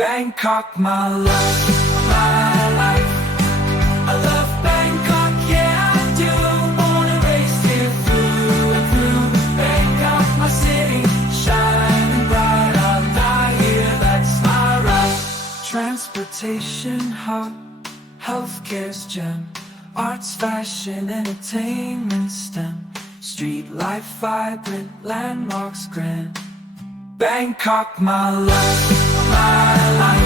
Bangkok, my love, my life. I love Bangkok, yeah I do. Wanna race here through and through. Bangkok, my city, shining bright. I'll die here, that's my right. Transportation hub, healthcare's gem. Arts, fashion, entertainment STEM. Street life vibrant, landmarks grand. Bangkok, my love, my life.